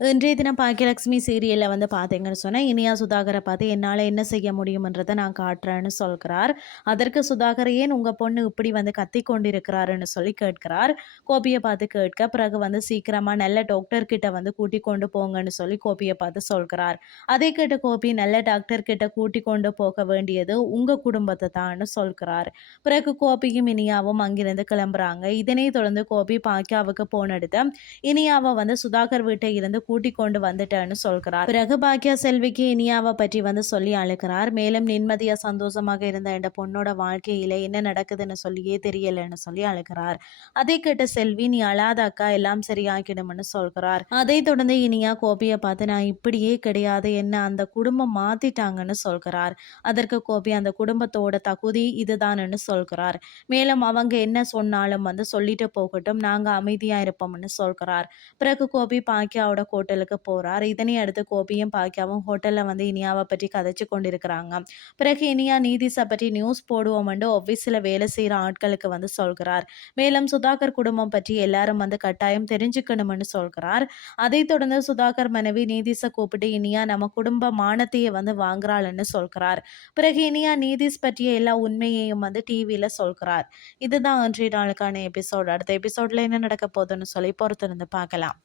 இன்றைய தினம் பாக்கியலட்சுமி சீரியலில் வந்து பார்த்தீங்கன்னு சொன்னால் இனியா சுதாகரை பார்த்து என்னால் என்ன செய்ய முடியுமன்றதை நான் காட்டுறேன்னு சொல்கிறார். அதற்கு சுதாகர் ஏன் உங்கள் பொண்ணு இப்படி வந்து கத்தி கொண்டிருக்கிறாருன்னு சொல்லி கேட்கிறார். கோபியை பார்த்து கேட்க பிறகு வந்து சீக்கிரமாக நல்ல டாக்டர்கிட்ட வந்து கூட்டி கொண்டு போங்கன்னு சொல்லி கோபியை பார்த்து சொல்கிறார். அதை கேட்ட கோபி நல்ல டாக்டர்கிட்ட கூட்டி கொண்டு போக வேண்டியது உங்கள் குடும்பத்தை தான்னு சொல்கிறார். பிறகு கோபியும் இனியாவும் அங்கிருந்து கிளம்புறாங்க. இதனை தொடர்ந்து கோபி பாக்கியாவுக்கு போன் எடுத்து இனியாவை வந்து சுதாகர் வீட்டை இருந்து கூட்டிக் கொண்டு வந்துட்டேன்னு சொல்கிறார். பிறகு பாக்கியா செல்விக்கு இனியாவை பற்றி வந்து சொல்லி அழுகிறார். மேலும் நிம்மதியா சந்தோஷமாக இருந்த இந்த பொண்ணோட வாழ்க்கையில என்ன நடக்குதுன்னு சொல்லியே தெரியலன்னு சொல்லி அழுகிறார். அதை கேட்ட செல்வி நீ அழாத அக்கா எல்லாம் சரியாக்கிடும்னு சொல்கிறார். அதை தொடர்ந்து இனியா கோபியை பார்த்து நான் இப்படியே கிடையாது. என்ன அந்த குடும்பம் மாத்திட்டாங்கன்னு சொல்கிறார். அதற்கு கோபி அந்த குடும்பத்தோட தகுதி இதுதான்னு சொல்கிறார். மேலும் அவங்க என்ன சொன்னாலும் வந்து சொல்லிட்டு போகட்டும். நாங்க அமைதியா இருப்போம்னு சொல்கிறார். பிறகு கோபி பாக்கியாவோட ஹோட்டலுக்கு போகிறார் இதனை அடுத்து கோபியும் பாக்கியாவும் ஹோட்டலில் வந்து இனியாவை பற்றி கதைச்சு கொண்டிருக்கிறாங்க. பிறகு இனியா நீதிஸை பற்றி நியூஸ் போடுவோம்னு ஆஃபீஸில் வேலை செய்கிற ஆட்களுக்கு வந்து சொல்கிறார். மேலும் சுதாகர் குடும்பம் பற்றி எல்லாரும் வந்து கட்டாயம் தெரிஞ்சுக்கணும்னு சொல்கிறார். அதைத் தொடர்ந்து சுதாகர் மனைவி நீதிஸை கூப்பிட்டு இனியா நம்ம குடும்ப மானத்தையே வந்து வாங்குறாள்னு சொல்கிறார். பிறகு இனியா நீதிஸ் பற்றிய எல்லா உண்மையையும் வந்து டிவியில் சொல்கிறார். இதுதான் அன்றைய நாளுக்கான எபிசோட் அடுத்த எபிசோடில் என்ன நடக்க போகுதுன்னு சொல்லி பொறுத்திருந்து பார்க்கலாம்.